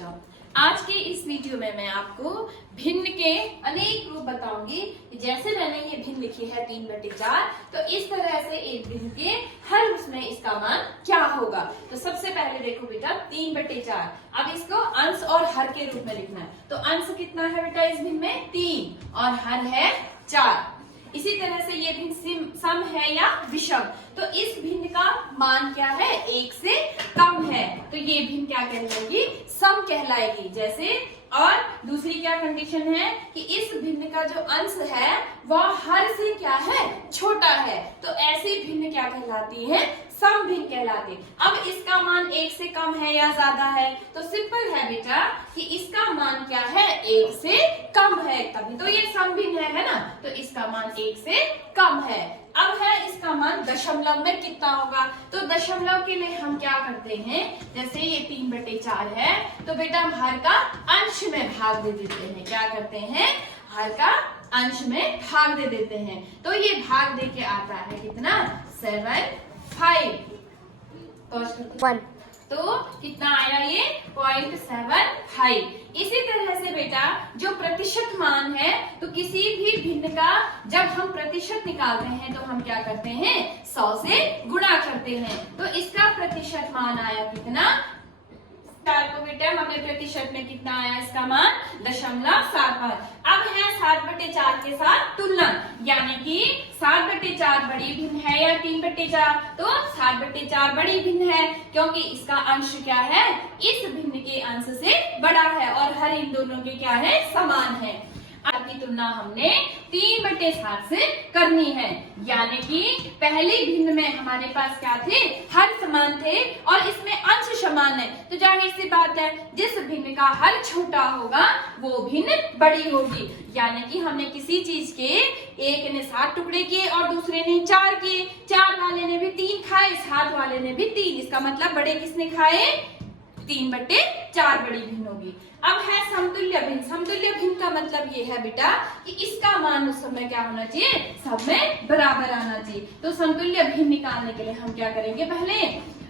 जाओ। आज के इस वीडियो में मैं आपको भिन्न के अनेक रूप बताऊंगी। जैसे मैंने ये भिन्न लिखी है 3/4, तो इस तरह से एक भिन्न के हर उसमें इसका मान क्या होगा। तो सबसे पहले देखो बेटा 3/4, अब इसको अंश और हर के रूप में लिखना है। तो अंश कितना है बेटा इस भिन्न में 3 और हर है 4। इसी तरह से ये भिन्न सम है या विषम, तो इस भिन्न का मान क्या है 1 से कम है, तो ये भिन्न क्या कहलाएगी सम कहलाएगी। जैसे और दूसरी क्या कंडीशन है कि इस भिन्न का जो अंश है वह हर से क्या है छोटा है, तो ऐसी भिन्न क्या कहलाती है सम भिन्न कहलाती। अब इसका मान 1 से कम है या ज्यादा है, तो सिंपल है बेटा कि इसका मान क्या है 1 से कम है, तभी तो ये सम भिन्न है ना। तो इसका मान 1 से कम है। अब है इसका मान दशमलव में कितना होगा, तो दशमलव के लिए हम क्या करते हैं, जैसे ये 3/4 है तो बेटा हम हर का अंश में भाग दे देते हैं। क्या करते हैं हर का अंश में भाग दे देते हैं, तो ये भाग दे के आता है कितना 7 5 तो कितना आया ये 0.75। इसी तरह से बेटा जो प्रतिशत मान है, तो किसी भी भिन्न का जब हम प्रतिशत निकालते हैं तो हम क्या करते हैं 100 से गुणा करते हैं। तो इसका प्रतिशत मान आया कितना, को बेटा हमने प्रतिशत में कितना आया इसका मान 0.75। अब है 7/4 के साथ तुलना, यानी कि 7/4 बड़ी भिन्न है या 3/4, तो 7/4 बड़ी भिन्न है क्योंकि इसका अंश क्या है इस भिन्न के अंश से बड़ा है और हर इन दोनों के क्या है समान है। आपकी तुलना हमने 3/7 से करनी है, यानी कि पहले भिन्न में हमारे पास क्या थे हर समान थे और इसमें अंश समान है, तो जाहिर सी बात है जिस भिन्न का हर छोटा होगा वो भिन्न बड़ी होगी। यानी कि हमने किसी चीज के एक ने 7 टुकड़े किए और दूसरे ने 4 किए, 4 वाले ने भी 3 खाए, 7 वाले ने भी 3, इसका मतलब बड़े किसने खाए 3/4 बड़ी भिन्न होगी। अब है समतुल्य भिन्न। समतुल्य भिन्न का मतलब ये है बेटा कि इसका मान उस समय क्या होना चाहिए सब में बराबर आना चाहिए। तो समतुल्य भिन्न निकालने के लिए हम क्या करेंगे, पहले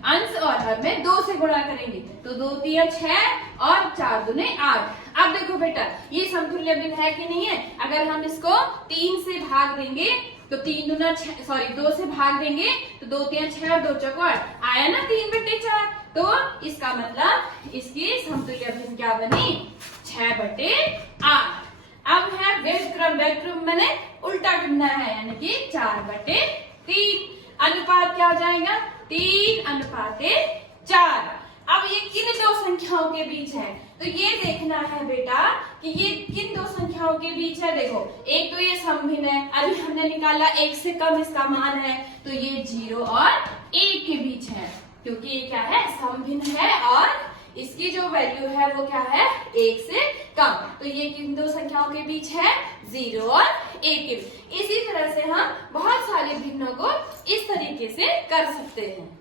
अंश और हर में 2 से गुणा करेंगे, तो 2 3 6 और 4 दूने 8। अब देखो बेटा ये समतुल्य भिन्न है कि नहीं है, अगर हम इसको 3 से भाग देंगे तो 2 से भाग देंगे तो 2 3 6 और 2 चौको 8 आया ना 3/4। तो इसका मतलब इसकी समतुल्य भिन्न क्या बनी 6/8। अब है व्युत्क्रम। व्युत्क्रम मैंने उल्टा गिनना है, यानी कि 4/3। अनुपात क्या हो जाएगा 3/4। अब ये किन दो संख्याओं के बीच है, तो ये देखना है बेटा कि ये किन दो संख्याओं के बीच है। देखो एक तो ये समभिन्न है, अभी हमने निकाला 1 से कम इसका मान है, तो ये 0 और 1 के बीच है, क्योंकि ये क्या है समभिन्न है और इसकी जो वैल्यू है वो क्या है 1 से कम। तो ये किन दो संख्याओं के बीच है 0 और 1 के बीच। इसी तरह से हम बहुत सारे भिन्नों को इस तरीके से कर सकते हैं।